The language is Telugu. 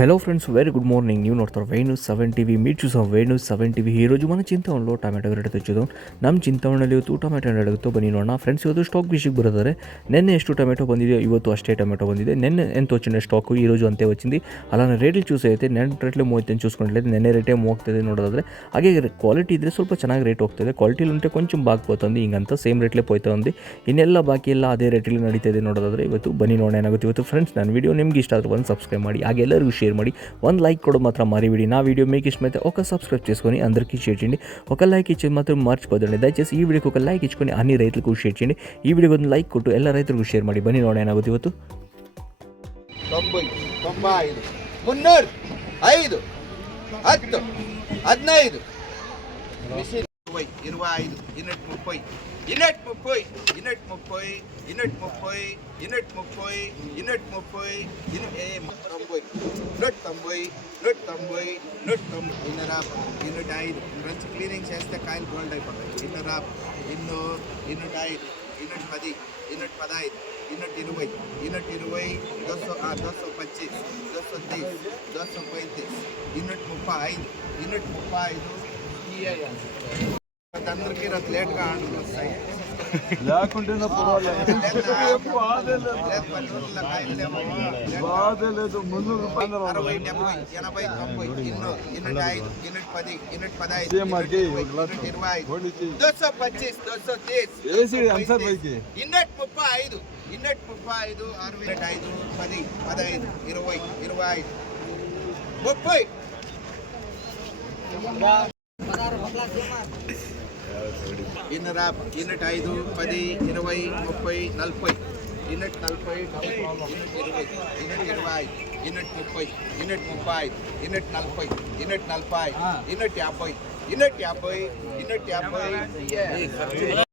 Hello friends, very good morning. ನೀವು ನೋಡ್ತಾರೆ ವೇಣೂಸ್ 7 ಟಿವಿ. మీరు చూసాం ವೇಣೂಸ್ 7 ಟಿವಿ. ఈరోజు మన చింతವನలో ಟೊಮೆಟೊ ರೇಟ್ తెచ్చుదాం. ನಮ್ಮ చింతವನಲ್ಲಿ ಇವತ್ತು ಟೊಮೆಟೊ ರೇಟ್ ಬನ್ನಿ ನೋಡೋಣ ಫ್ರೆಂಡ್ಸ್. ಇವತ್ತು ಸ್ಟಾಕ್ ವಿಷಯಕ್ಕೆ ಬರೋದಾರೆ, నిನ್ನೆ ಎಷ್ಟು టొమాటో ಬಂದಿದೆ ಇವತ್ತು ಅಷ್ಟೇ టొమాటో ಬಂದಿದೆ. నిన్ನೆ ఎంత వచ్చిన స్టాకు ఈరోజు అంతే వచ్చింది. అలానే రేట్లు చూసైతే నిన్న రేట్లే 35 చూసుకుంటలేదు, నిನ್ನೆ ರೇಟೇ 30 ನೋಡೋದಾದ್ರೆ. ಹಾಗೆ ಕ್ವಾಲಿಟಿ ಇದ್ದರೆ ಸ್ವಲ್ಪ ಚೆನ್ನಾಗಿ ರೇಟ್ ಹೋಗ್ತದೆ, ಕ್ವಾಲಿಟಿಲಿ ఉంటే కొంచెం బాగిపోతుంది. ಹಿಂಗಂತ ಸೇಮ್ ರೇಟ್ಲೇ పోతా ఉంది. ಇನ್ನೆಲ್ಲ ಬಾಕಿ ಎಲ್ಲ ಅದೇ ರೇಟಲ್ಲಿ ನಡೀತಿದೆ ನೋಡೋದಾದ್ರೆ. ಇವತ್ತು ಬನ್ನಿ ನೋಡೋಣ ಏನಾಗುತ್ತೆ ಇವತ್ತು. ಫ್ರೆಂಡ್ಸ್, ನನ್ನ ವೀಡಿಯೋ ನಿಮ್ಗೆ ಇಷ್ಟ ಆದ್ರೆ ಒಂದು సబ్స్క్రైబ్ ಮಾಡಿ, ಹಾಗೆ ಎಲ್ಲರಿಗೂ షేర్ ಮಾಡಿ, ಒಂದು లైక్ కూడా మాత్రం మరివిడి. నా వీడియో మీకు ఇష్టమైతే ఒక సబ్స్క్రైబ్ చేసుకొని అందరికీ షేర్ చేయండి. ఒక లైక్ ఇచ్చేది మాత్రం మర్చిపోదండి దయచేసి. ఈ వీడియోకి ఒక లైక్ ఇచ్చుకొని అన్ని రైతులకు షేర్ చేయండి. ఈ వీడియోకి ಒಂದು ಲೈಕ್ ಕೊಟ್ಟು ಎಲ್ಲ ರೈತರಿಗೂ ಶೇರ್ ಮಾಡಿ. ಬನ್ನಿ ನೋಡೋಣ ಏನಾಗುತ್ತೆ ಇವತ್ತು. 90, 95, 300, 5, 10, 15, ಮಿಷಿನ್ 25, 30, 30, 30, 190 క్లీనింగ్ చేస్తే కాయలు గోల్డ్ అయిపోతాయి. 205, 210, 215, 220, 225, 225, 230, 235. అందరికీ లేట్గా ఆర్డర్లు వస్తాయి. లేకుంటే ముందు 60, 70, 80, 90, 205, 210, 215, 225, 225, 235, 235, 65, 10, 15, 20, 25, 30. ఇన్నర 5, 10, 20, 30, 40, 40, 20, 30, 35, 40, 40, 50, 50.